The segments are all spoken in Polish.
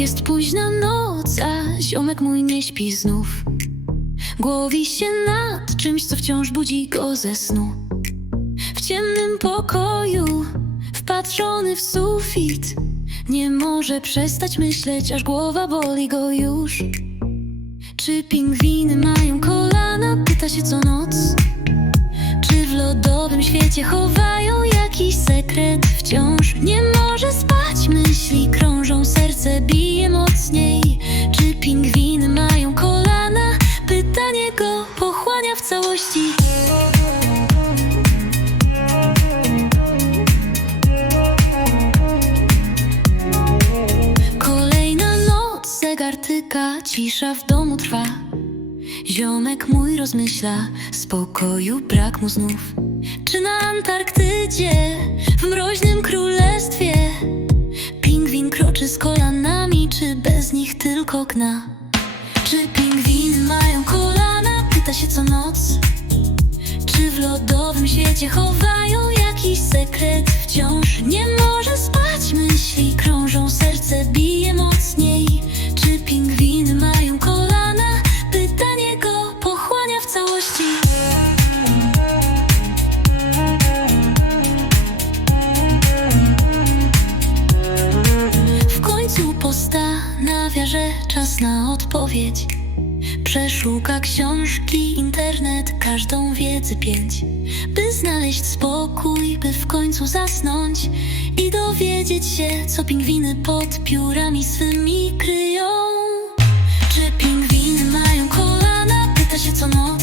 Jest późna noc, a ziomek mój nie śpi znów. Głowi się nad czymś, co wciąż budzi go ze snu. W ciemnym pokoju, wpatrzony w sufit, nie może przestać myśleć, aż głowa boli go już. Czy pingwiny mają kolana? Pyta się co noc. Czy w lodowym świecie chowają jakiś sekret wciąż? Nie może spać, myśli krążą, serce bije mocniej. Czy pingwiny mają kolana? Pytanie go pochłania w całości. Kolejna noc, zegar tyka, cisza w domu trwa. Ziomek mój rozmyśla, spokoju brak mu znów. Czy na Antarktydzie, w mroźnym królestwie, pingwin kroczy z kolanami, czy bez nich tylko gna? Czy pingwiny mają kolana? Pyta się co noc. Czy w lodowym świecie chowają jakiś sekret wciąż? Nie może spać, myśli postanawia, że czas na odpowiedź. Przeszuka książki, internet, każdą wiedzę pięć By znaleźć spokój, by w końcu zasnąć I dowiedzieć się, co pingwiny pod piórami swymi kryją Czy pingwiny mają kolana? Pyta się co noc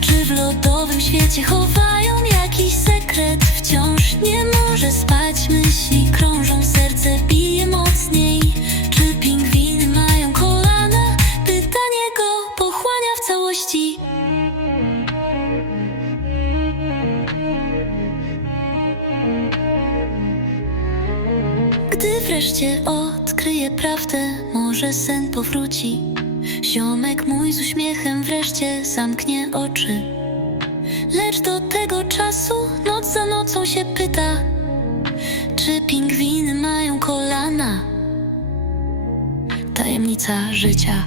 Czy w lodowym świecie chowają jakiś sekret wciąż? Nie może spać, Gdy wreszcie odkryje prawdę, może sen powróci. Ziomek mój z uśmiechem wreszcie zamknie oczy. Lecz do tego czasu noc za nocą się pyta, czy pingwiny mają kolana? Tajemnica życia